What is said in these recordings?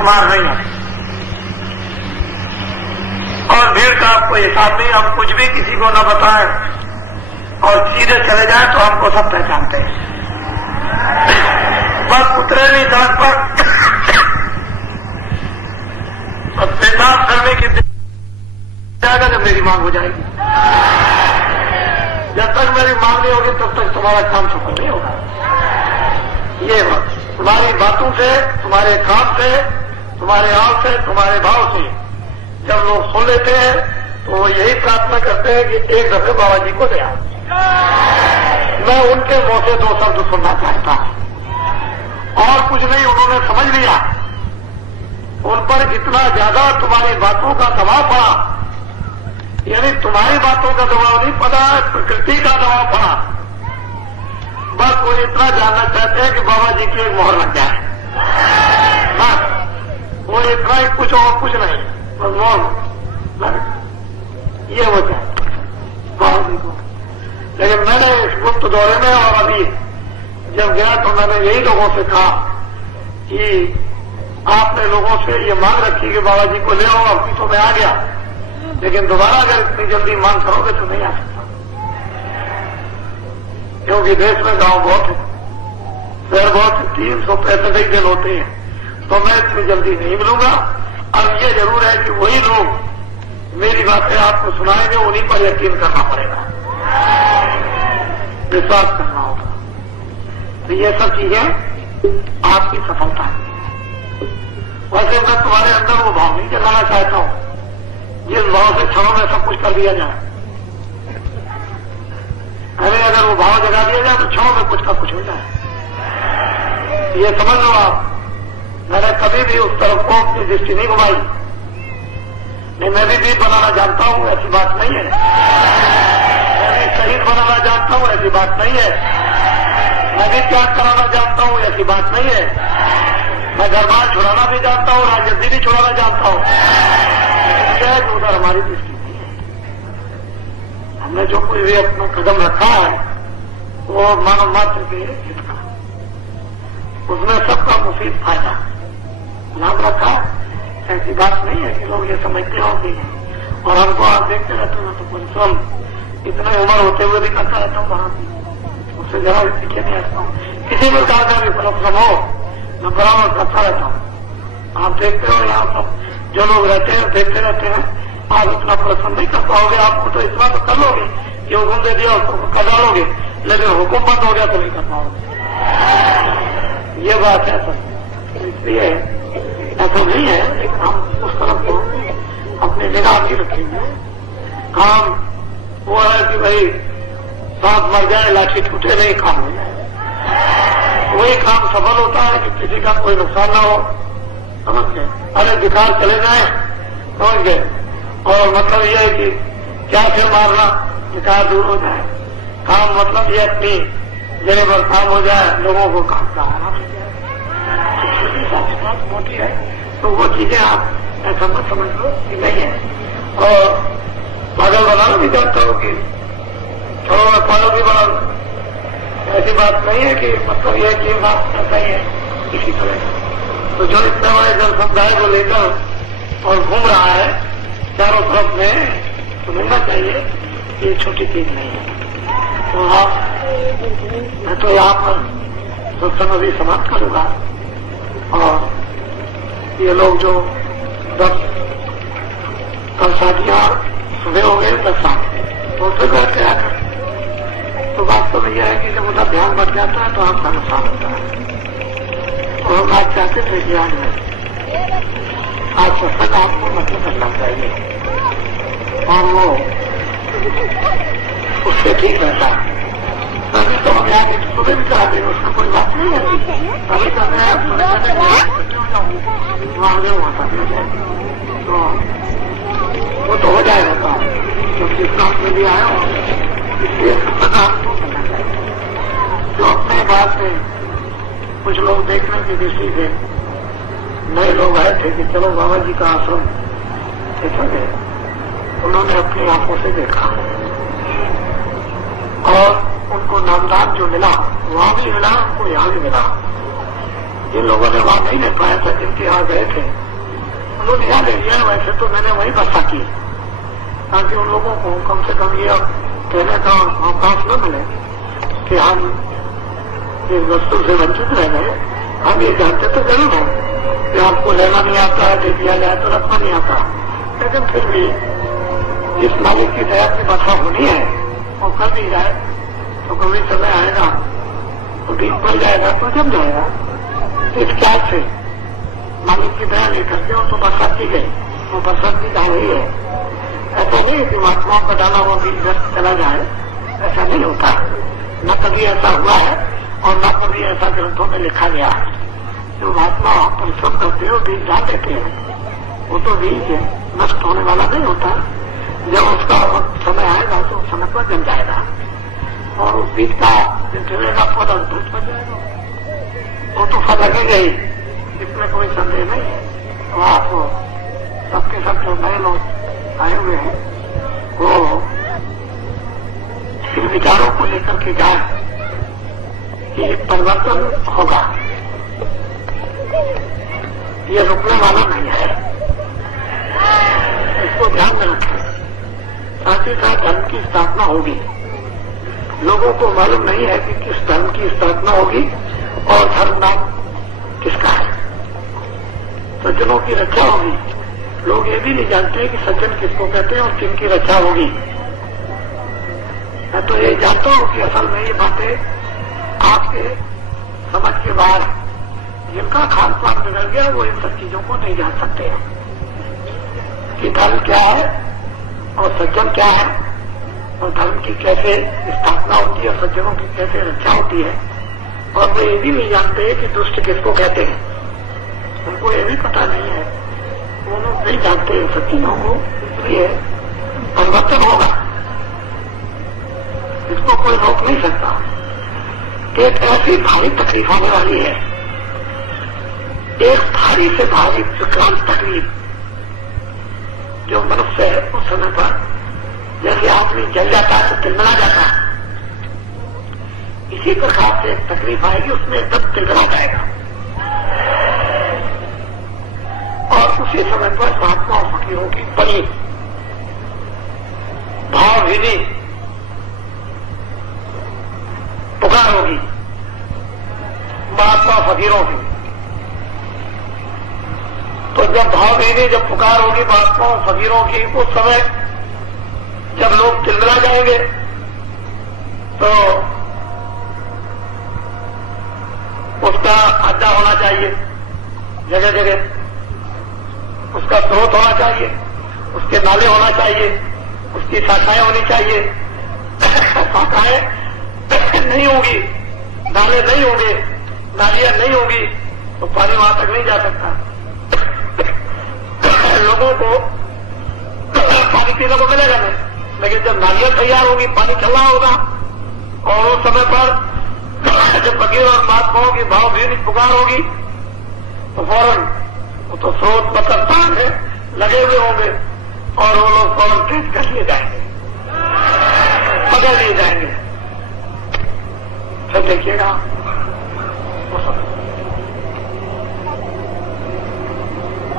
शुमार नहीं है और भीड़ का कोई हिसाब नहीं। हम कुछ भी किसी को न बताएं और सीधे चले जाएं तो हमको सब पहचानते हैं। बस उतरे नहीं सड़क पर और पेशाब करने की जाएगा जब मेरी मांग हो जाएगी। जब तक मेरी मांग नहीं होगी तब तक तुम्हारा काम सफल नहीं होगा। ये बात तुम्हारी बातों से, तुम्हारे काम से, तुम्हारे हाव से, तुम्हारे भाव से जब लोग सुन लेते हैं तो वो यही प्रार्थना करते हैं कि एक दफे बाबा जी को दया। मैं उनके मुंह से दो शब्द सुनना चाहता हूं और कुछ नहीं। उन्होंने समझ लिया, उन पर इतना ज्यादा तुम्हारी बातों का दबाव पड़ा, यानी तुम्हारी बातों का दबाव नहीं पड़ा, प्रकृति का दबाव पड़ा। बस वो इतना जानना चाहते हैं कि बाबा जी की एक मोहर लग जाए, बस वो इतना ही, कुछ और कुछ नहीं, बस मोहर ये हो जाए बाबा जी को। लेकिन मैंने इस गुप्त दौरे में और अभी जब गया तो मैंने यही लोगों से कहा कि आपने लोगों से ये मांग रखी कि बाबा जी को ले आओ, अभी तो मैं आ गया, लेकिन दोबारा अगर इतनी जल्दी मांग करोगे तो नहीं आ सकता, क्योंकि देश में गांव बहुत है, शहर बहुत है, 365 ही दिन होते हैं, तो मैं इतनी जल्दी नहीं मिलूंगा। अब ये जरूर है कि वही लोग मेरी बातें आपको सुनाएंगे, उन्हीं पर यकीन करना पड़ेगा, विश्वास करना होगा। तो ये सब चीजें आपकी सफलता है। वैसे मैं तुम्हारे अंदर वो भाव नहीं जगाना चाहता हूं जिस भाव से क्षणों में सब कुछ कर दिया जाए। अरे अगर वो भाव जगा दिया जाए तो क्षणों में कुछ का कुछ हो जाए। ये समझ लो आप, मैंने कभी भी उस तरफ को अपनी दृष्टि नहीं घुमाई। नहीं, मैं भी वीर बनाना जानता हूं, ऐसी बात नहीं है। मैं भी शहीद बनाना जानता हूं, ऐसी बात नहीं है। मैं भी त्याग कराना जानता हूं, ऐसी बात नहीं है। मैं दरबार छुड़ाना भी जानता हूं, राजगद्दी भी छुड़ाना जानता हूं। तो उधर हमारी दृष्टि नहीं है। हमने जो कोई भी अपना कदम रखा है वो मानव मात्र के हित का, उसमें सबका मुफीद फायदा नाम रखा। ऐसी बात नहीं है कि लोग ये समझते होंगे और हमको आप देखते रहते हो तो परिश्रम इतने उम्र होते हुए भी करता रहता हूँ, वहां उससे जरा भी पीछे नहीं हटता हूँ। किसी भी प्रकार का भी परिश्रम हो मैं बराबर करता रहता हूँ। आप देखते हो यहाँ सब जो लोग रहते हैं देखते रहते हैं, आप इतना परिश्रम नहीं कर पाओगे। आपको तो इतना तो कर लोगे कि हुक्म दे दिया उसको कर डालोगे, लेकिन हुक्म बंद हो गया तो नहीं कर पाओगे। ये बात है सर, इसलिए ऐसा नहीं है। लेकिन हम उस तरफ को अपनी निगाह भी रखेंगे। काम वो है कि भाई सांप मर जाए लाठी टूटे नहीं, काम हो जाए। वही काम सफल होता है कि किसी का कोई नुकसान ना हो, समझ गए। अरे विकार चले जाए, समझ गए। और मतलब यह है कि क्या फिर मारना, विकार दूर हो जाए। काम मतलब ये अपनी जगह पर काम हो जाए, लोगों को काम का होना मिल जाए। मोटी है तो वो चीजें आप ऐसा मत समझ लो कि नहीं है। और पागल बनाना भी जानता हो कि थोड़ा मैं पागल भी बना लूं, ऐसी बात नहीं है कि मतलब यह कि बात करता ही है किसी तरह। तो जो इतने बड़े जन समुदाय को लेकर और घूम रहा है चारों तरफ में, तो मिलना चाहिए कि ये छोटी चीज नहीं है। तो आप मैं तो यहाँ पर सत्संग अभी समाप्त करूंगा और ये लोग जो 10 कल शादियां सुबह हो गए 10 साल बोलते रहते आकर, तो वास्तव में यह है कि जब उनका ध्यान बढ़ जाता है तो आपका नुकसान होता है। और हम आज चाहते थे कि आज आज सत्संग आपको मतलब करना चाहिए और वो उससे ठीक रहता है। तभी तो हमें आगे सुबह भी चाहते हैं, उसका कोई बात नहीं है। तभी तो मैं आगे वहां तो वो तो हो जाएगा काम, क्योंकि इस काम में भी आया हो, इसलिए सबका आपको करना चाहिए। जो अपने बात में कुछ लोग देखने की दृष्टि से नए लोग आए थे कि चलो बाबा जी का आश्रम देखा गया, उन्होंने अपनी आंखों से देखा और उनको नामदान जो मिला वहां भी मिला, उनको यहाँ भी मिला। जिन लोगों ने वहां नहीं ले पाया था, जिनके यहाँ गए थे नया ले लिया। वैसे तो मैंने वही व्यवस्था की ताकि उन लोगों को कम से कम ये कहने का अवकाश न मिले कि हम इस वस्तु से वंचित रह गए। हम ये जानते तो जरूर हैं कि आपको लेना नहीं आता है, दे दिया जाए तो रखना नहीं आता, लेकिन फिर भी जिस मालिक की दया की वर्षा होनी है वो कर दी जाए। तो कभी समय आएगा तो बीज पड़ जाएगा तो जम जाएगा। इस ख्याल से मालिक की दया नहीं करते और तो बरसात की गई, वो बरसात भी जा रही है। ऐसा नहीं कि महात्माओं का डाला हुआ बीज व्यस्त चला जाए, ऐसा नहीं होता। न कभी ऐसा हुआ है और न कभी ऐसा ग्रंथों में लिखा गया है। जो महात्मा परिश्रम करते हैं बीज डाल देते हैं, वो तो बीज नष्ट होने वाला नहीं होता। जब उसका समय आएगा तो समय पर जम जाएगा और उस बीज का गिरेगा पौधा अद्भुत बन जाएगा। वो तो फल लगेगा ही, इसमें कोई संदेह नहीं है। तो आप सबके सब जो नए लोग आए हुए हैं वो इन विचारों को लेकर के जाए कि परिवर्तन होगा, ये रुकने वाला नहीं है। इसको ध्यान में रखें। साथ ही साथ धर्म की स्थापना होगी। लोगों को मालूम नहीं है कि किस धर्म की स्थापना होगी और धर्म नाम किसका है। सज्जनों की रक्षा होगी। लोग ये भी नहीं जानते कि सज्जन किसको कहते हैं और किनकी रक्षा होगी। मैं तो ये जानता हूं कि असल में ये बातें आपके समझ के बाहर, जिनका खान पान बिगड़ गया वो इन सब चीजों को नहीं जान सकते हैं कि धर्म क्या है और सज्जन क्या है और धर्म की कैसे स्थापना होती है, सज्जनों की कैसे रक्षा होती है। और वे ये भी नहीं जानते कि दुष्ट किसको कहते हैं, उनको ये भी पता नहीं है। वो लोग नहीं जानते इन सब चीजों को, इसलिए परिवर्तन होगा, इसको कोई रोक नहीं सकता। एक ऐसी भारी तकलीफ आने वाली है, एक भारी से भारी विक्रांत तकलीफ जो मनुष्य है उस समय पर जैसे आदमी जल जाता है तो तिलमिला जाता है, इसी प्रकार से एक तकलीफ आएगी, उसमें एकदम तिलमिला जाएगा। और उसी समय पर महात्मा और फकीरों की बड़ी भावहीनी पुकार होगी, महात्मा फकीरों की। तो जब भावहीनी जब पुकार होगी महात्मा और फकीरों की, उस समय जब लोग तिलमिला जाएंगे तो उसका अड्डा होना चाहिए, जगह जगह उसका स्रोत होना चाहिए, उसके नाले होना चाहिए, उसकी शाखाएं होनी चाहिए। शाखाएं नहीं होगी, नाले नहीं होंगे, नालियां नहीं होगी तो पानी वहां तक नहीं जा सकता। लोगों को पानी पीने को मिलेगा नहीं, लेकिन जब नालियां तैयार होगी, पानी चलना होगा। और उस समय पर जब फकीर और महात्माओं की भावभीनी पुकार होगी तो फौरन वो तो स्रोत पत्थर तान है लगे हुए होंगे और वो लोग फौरन तेज कर लिए जाएंगे, पकड़ लिए जाएंगे। फिर देखिएगा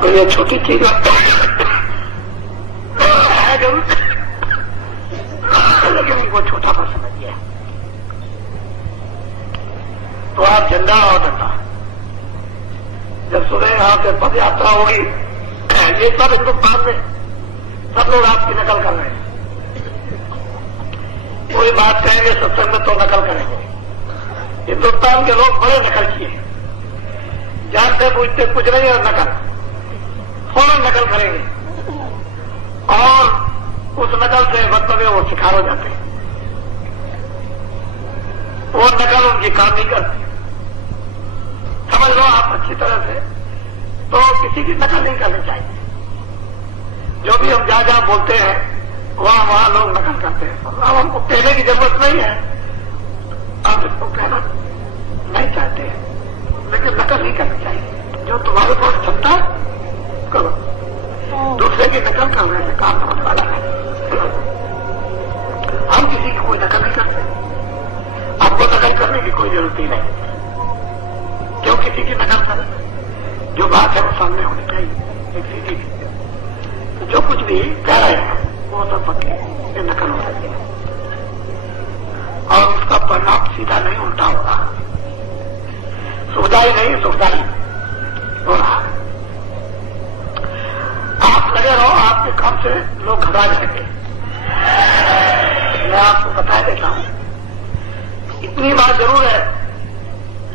तो ये छोटी चीज है जरूर, लेकिन उनको छोटा पर समझ गया। तो आप झंडा और डंडा, जब सुबह यहां से पद यात्रा होगी, ये सब हिंदुस्तान में सब लोग आपकी नकल कर रहे हैं। कोई बात कहेंगे सत्संग में तो नकल करेंगे। हिंदुस्तान के लोग बड़े नकल किए, जानते पूछते कुछ नहीं और नकल फौरन नकल करेंगे और उस नकल से मतलब वो शिकार हो जाते हैं। वो नकल उनकी काम नहीं करती, समझ लो आप अच्छी तरह से। तो किसी की नकल नहीं करनी चाहिए। जो भी हम जहां जहां बोलते हैं वहां वहां लोग नकल करते हैं। अब हमको कहने की जरूरत नहीं है, आप इसको कहना नहीं चाहते हैं, लेकिन नकल नहीं करनी चाहिए। जो तुम्हारे पास क्षमता है करो, दूसरे की नकल करने से काम होने वाला है। हम किसी की कोई नकल नहीं करते, आपको नकल करने की कोई जरूरत ही नहीं। क्यों किसी की नकल करें? जो बात है वो सामने होनी चाहिए एक सीधी। मिट्टी कह रहे हैं वो सब पक्की ये नकल हो रही है और उसका परिणाम सीधा नहीं उल्टा होगा। सुविधाई नहीं सुविधाई हो रहा। आप लगे रहो, आपके काम से लोग घबरा जाएंगे। मैं आपको बता देता हूं, इतनी बात जरूर है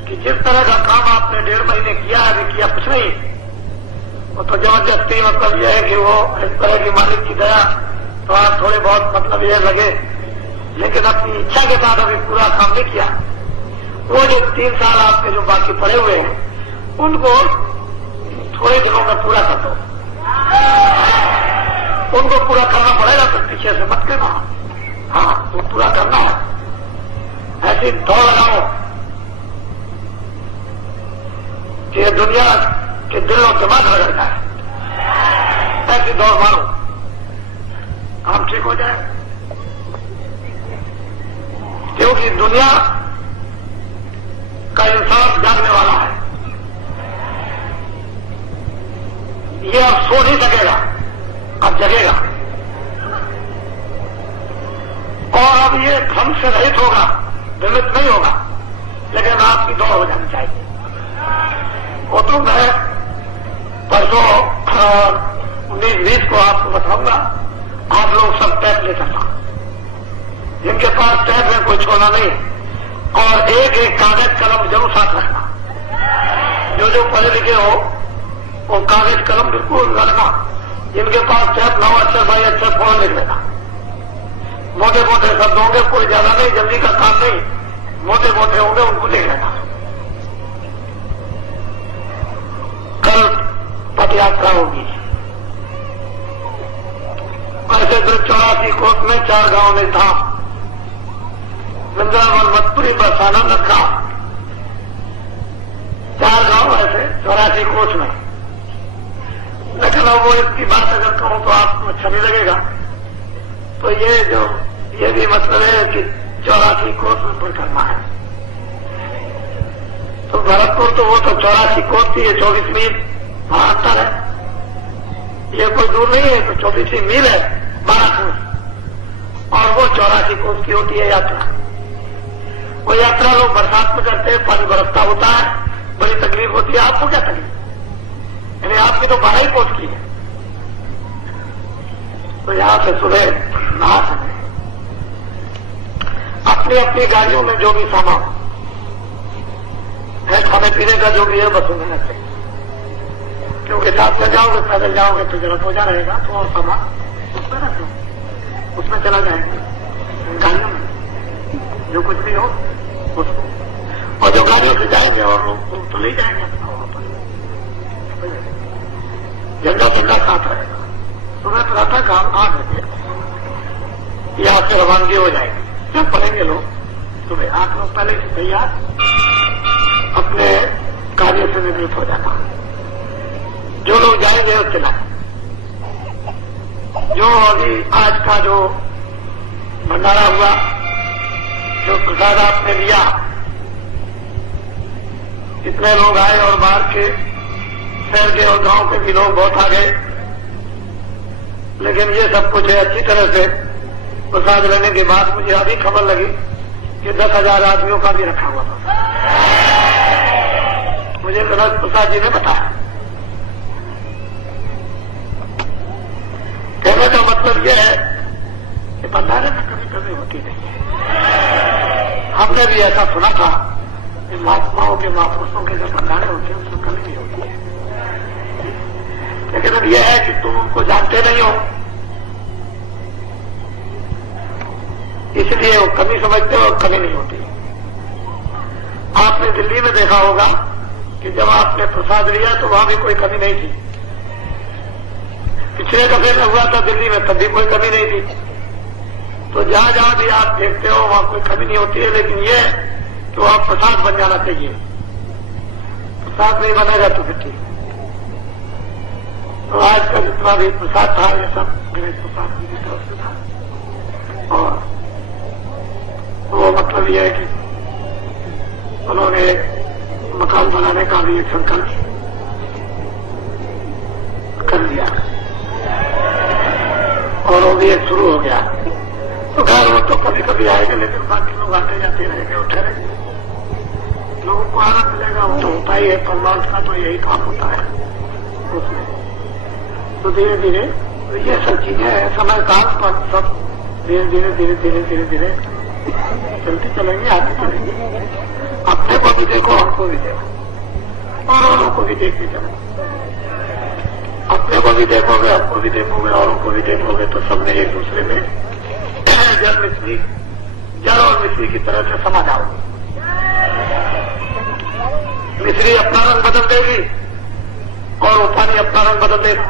कि जिस तरह का काम आपने 1.5 महीने किया अभी किया कुछ नहीं, वो तो जबरदस्ती मतलब यह है कि वो इस तरह की मालिक की दया तो आप थोड़े बहुत मतलब ये लगे, लेकिन अपनी इच्छा के साथ अभी पूरा काम नहीं किया। वो जो 3 साल आपके जो बाकी पड़े हुए हैं उनको थोड़े दिनों में पूरा कर दो। उनको पूरा करना पड़ेगा, तो पीछे से मत करना। हाँ, वो पूरा करना है। ऐसी दौड़ लगाओ कि ये दुनिया के दिल और दिमाग रगड़ जाए, ऐसी दौड़ मारो, काम ठीक हो जाए। क्योंकि दुनिया का इंसान जानने वाला है, ये अब सो नहीं सकेगा, अब जगेगा और अब ये भ्रम से रहित होगा, भ्रमित नहीं होगा, लेकिन आपकी दौड़ हो जानी चाहिए। वो तो मैं परसों 19-20 को आपको बताऊंगा। आप लोग सब टैप ले सकना, जिनके पास टैप है कोई छोड़ना नहीं, और एक एक कागज कलम जरूर साथ रखना। जो पढ़े लिखे हो वो कागज कलम बिल्कुल रखना। जिनके पास टैप ना हो अच्छा भाई अच्छा फोन लिख लेना। मोटे मोटे शब्द होंगे, कोई ज्यादा नहीं, जल्दी का काम नहीं, मोटे मोटे होंगे उनको लिख लेना। कल पद यात्रा होगी। ऐसे 84 कोस में 4 गांव में था, वृंदावन, मतपुरी, बरसाना, नखा, 4 गांव ऐसे 84 कोस में। लेकिन वो इसकी बात अगर कहूं तो आपको अच्छा नहीं लगेगा। तो ये भी मतलब है कि 84 कोस में परिक्रमा है। तो भरतपुर तो वो तो 84 कोस थी, ये 24 मील अंतर है। ये कोई दूर नहीं है, तो 24 मील है 12 कोस, और वो 84 कोस की होती है यात्रा। वो यात्रा लोग बरसात में करते हैं, पानी बरसता होता है, बड़ी तकलीफ होती है। आपको क्या तकलीफ? यानी आपकी तो 12 ही कोस की है। तो यहां से सुबह नहा सकते, अपनी अपनी गाड़ियों में जो भी सामान है, खाने पीने का जो भी है, बस उन्हें रखें। क्योंकि साथ में जाओगे, पैदल जाओगे तो जरा पूजा रहेगा, तो और सामान उसमें रख लो, उसमें चला जाएगा गाड़ियों में, जो कुछ भी हो उसको। और जो गाड़ियों से जाएंगे और लोग तो ले जाएंगे अपना वहां पर, झंडा झंडा साथ रहेगा। सुबह प्रातः काल 8 बजे यहाँ से रवानगी हो जाएगी। जब पढ़ेंगे लोग सुबह 8 लोग पहले से तैयार, अपने कार्य से निवृत्त हो जाना। जो लोग जाएंगे वो चलाए। जो अभी आज का जो भंडारा हुआ, जो प्रसाद आपने लिया, इतने लोग आए और बाहर के शहर के और गांव के भी लोग बहुत आ गए। लेकिन ये सब कुछ है अच्छी तरह से प्रसाद लेने के बाद मुझे अभी खबर लगी कि 10,000 आदमियों का भी रखा हुआ था। मुझे गणेश प्रसाद जी ने बताया। कहने का मतलब यह है कि भंडारे में कभी कभी होती नहीं है। हमने भी ऐसा सुना था कि महात्माओं के महापुरुषों के जो भंडारे होते हैं उसमें कमी नहीं होती है। लेकिन अब यह है कि तुम उनको जानते नहीं हो, इसलिए वो कमी समझते हो और कमी नहीं होती। आपने दिल्ली में देखा होगा कि जब आपने प्रसाद लिया तो वहां भी कोई कमी नहीं थी। पिछले दफे में हुआ था दिल्ली में, तब भी कोई कमी नहीं थी। तो जहां जहां भी आप देखते हो वहां कोई कमी नहीं होती है। लेकिन ये कि वहां प्रसाद बन जाना चाहिए। प्रसाद नहीं बनेगा तो फिर ठीक। तो आज का जितना भी प्रसाद था ये सब गणेश प्रसाद जी की तरफ से था। और वो मतलब ये है कि उन्होंने मकान बनाने का भी एक संकल्प कर लिया। और वो भी एक शुरू हो गया। तो खैर वो तो कभी कभी आएगा, लेकिन बाकी लोग आते जाते रहेंगे, उठे रहेंगे, लोगों को आनंद मिलेगा। वो तो होता ही है, परमात्मा तो यही काम होता है उसमें। तो धीरे धीरे ये सब चीजें हैं, समय काल पर सब धीरे धीरे धीरे धीरे धीरे धीरे चलते चलेंगे, आगे चलेंगे। अपने को भी देखो, हमको भी देखो, और औरों को भी देखते चलो। अपने को भी देखोगे, हमको भी देखोगे, औरों को भी देखोगे, तो सबने एक दूसरे में जल और मिश्री की तरह से समझ आओगे। मिश्री अपना रंग बदल देगी और वो पानी अपना रंग बदल देगा,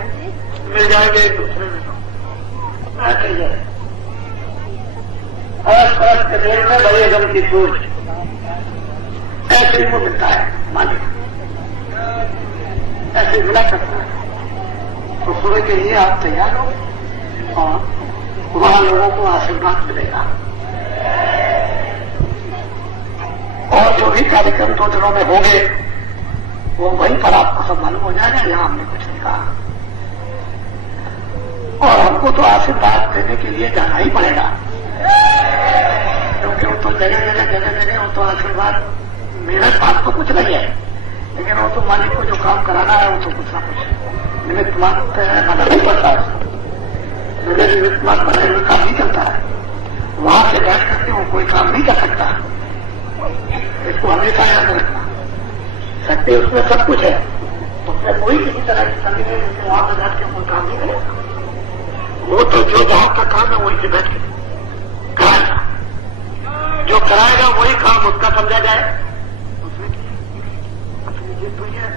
मिल जाएंगे एक दूसरे में। ऐसे ही है, परस के देर में बड़े गम की सोच, ऐसे ही वो मिलता है मालिक, ऐसे मिला करता है। तो सुबह के लिए आप तैयार हो और वहां लोगों को आशीर्वाद मिलेगा। और जो भी कार्यक्रम 2 दिनों में होंगे वो वहीं पर आपको सब मालूम हो जाएगा, यहां हमने कुछ नहीं कहा। और हमको तो आशीर्वाद देने के लिए जाना ही पड़ेगा, क्योंकि वो तो जगह जगह जगह जगह वो तो आशीर्वाद, मेरे पास तो कुछ नहीं है, लेकिन वो तो मालिक को जो काम कराना है वो तो कुछ ना कुछ निमित्त मात्र मदद नहीं करता है। मेरे निमित्त मात्र बनाए हुए काम नहीं करता है, वहां से बैठ करके वो कोई काम नहीं कर सकता। इसको हमेशा याद रखना। शक्ति उसमें सब कुछ है, उसमें कोई किसी तरह की कमी नहीं, जिससे वहां पर बैठ के कोई काम नहीं करेगा। वो तो जो जहां का काम है वहीं से बैठ के कराएगा, जो कराएगा वही काम उसका समझा जाए, उसमें अपनी जीत हुई है।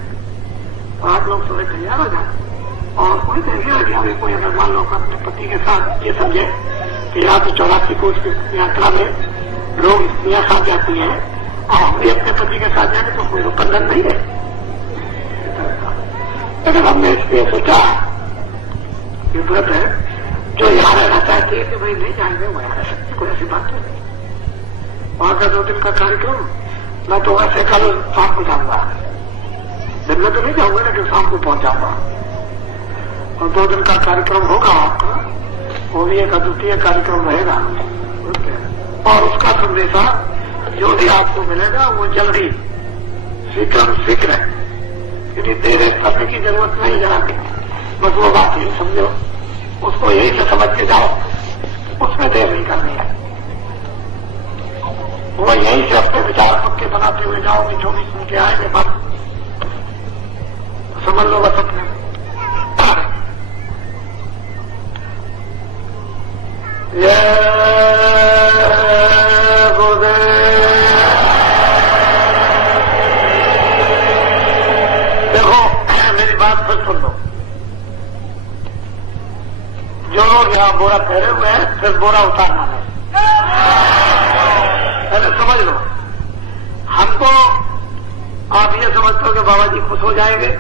आप लोग सुबह तैयार हो जाए और कोई कहेंगे कोई अगर मान लो अपने पति के साथ ये समझे कि यहाँ तो 84 कोष की यात्रा में लोग स्त्रियां साथ जाती हैं और हम भी अपने पति के साथ जाएंगे तो कोई बंधन नहीं है। लेकिन हमने इसलिए सोचा ये व्रत है, जो यहाँ रहना चाहती है कि भाई नहीं जाएंगे वो यहाँ रह सकते, कोई ऐसी बात नहीं। वहां का 2 दिन का कार्यक्रम मैं तो वैसे कल शाम को जाऊंगा, दिन में तो नहीं जाऊंगा, लेकिन शाम को पहुंच जाऊंगा। और 2 दिन का कार्यक्रम होगा आपका, वो भी एक अद्वितीय कार्यक्रम रहेगा। और उसका संदेशा जो भी आपको मिलेगा वो जल्दी शीघ्र है, क्योंकि देर करने की जरूरत नहीं जरा के, बस वो बात ही समझो, उसको यही से समझ के जाओ, उसमें देर नहीं करनी है। वो यही से अपने विचार पक्के बनाते हुए जाओगे, जो भी सुन के आएंगे बस समझ लो बस अपने देखो मेरी बात फिर सुन लो। जो लोग यहाँ बोरा पहरे हुए हैं फिर बोरा उतारना है, पहले समझ लो। हमको आप ये समझते हो कि बाबा जी खुश हो जाएंगे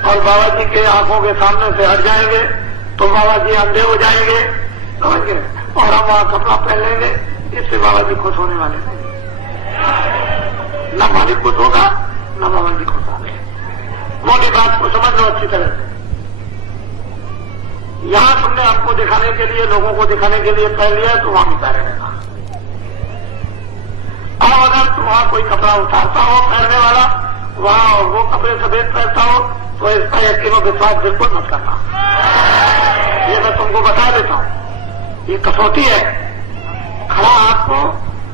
और बाबा जी के आंखों के सामने से हट जाएंगे तो बाबा जी अंधे हो जाएंगे, समझ गए, और हम वहां कपड़ा पहन लेंगे, इससे बाबा जी खुश होने वाले नहीं। न मालिक खुश होगा न बाबा जी खुश होंगे। मोटी बात को समझ लो अच्छी तरह से। यहां तुमने आपको दिखाने के लिए, लोगों को दिखाने के लिए पहन लिया तो वहां भी पहने रहना। और अगर तुम वहां कोई कपड़ा उतारता हो पहनने वाला, वहां वो कपड़े सफेद पहनता हो, तो इसका यकीन विश्वास बिल्कुल मत करना। ये मैं तुमको बता देता हूं, ये कसौटी है। खड़ा आपको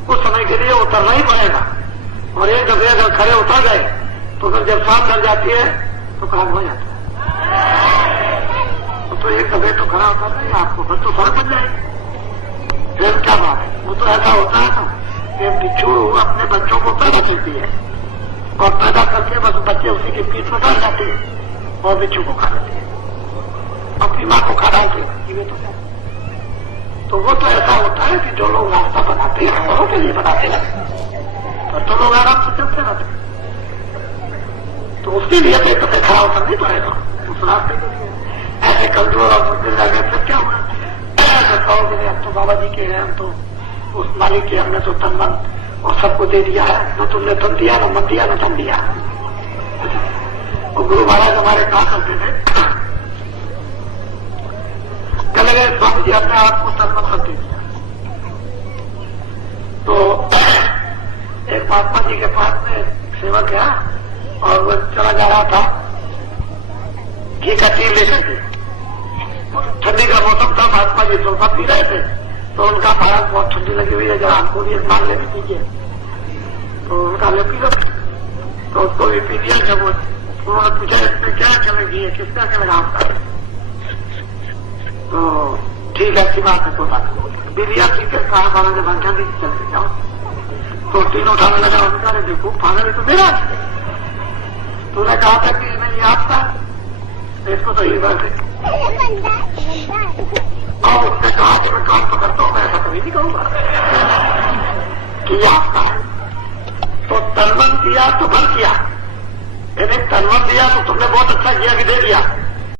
कुछ समय के लिए उतरना ही पड़ेगा, और एक दफे अगर खड़े उतर गए तो फिर जब शाम लग जाती है तो काम हो जाता है। तो एक दफे तो खड़ा उतर नहीं आपको, फिर तो फर्क बन जाएगी। फिर क्या बात है, वो तो ऐसा होता है ना कि बिच्छू अपने बच्चों को पैदा करती है और पैदा करके बस बच्चे उसी के पीठ में बैठ जाते हैं और बिच्छू को खा लेते हैं, अपनी माँ को खा डालते हैं। तो वो तो ऐसा होता है कि जो लोग रास्ता बनाते हैं औरों के लिए बनाते हैं, तो लोग आराम से चलते रहते हैं। तो उसके लिए तो एक खड़ा होकर नहीं पड़ेगा उस रास्ते के लिए। ऐसे कमजोर और मुश्किल लगे फिर क्या हुआ, ऐसा कहोगे अब तो बाबा जी के हैं, हम तो उस मालिक के, हमने तो तन मन और सबको दे दिया है, न तुमने तन दिया न मन दिया न तन दिया। गुरु महाराज हमारे कहा करते थे, कल गए जी अपने आप को तनमन करते दिया। तो एक महात्मा जी के पास में सेवक गया और वो चला जा रहा था घी का तेल लेकर के। ठंडी का मौसम था, महात्मा जी सोफा पी रहे थे, तो उनका भारत बहुत ठंडी लगी हुई है, जरा हमको भी एक मान लेने दीजिए। तो उनका ले पी लो, तो उसको भी पी दिया। जब उन्होंने पूछा इसमें क्या चलेगी, किसका क्या लगा आपका, तो ठीक है अच्छी बात है, तो बिलिया ठीक है, 12:30 घंटा भी चलते जाओ। तो तीनों उठाने लगा, उनका अरे देखो पागल तो मेरा। तूने कहा था कि मैं ये आपका, इसको तो ये बात है। और उसने कहा कि मैं काम पकड़ता हूं, मैं ऐसा कभी नहीं कहूंगा कि ये आपका है। तो तनमन किया तो भल किया, यानी तनमन दिया तो तुमने बहुत अच्छा किया कि दे दिया।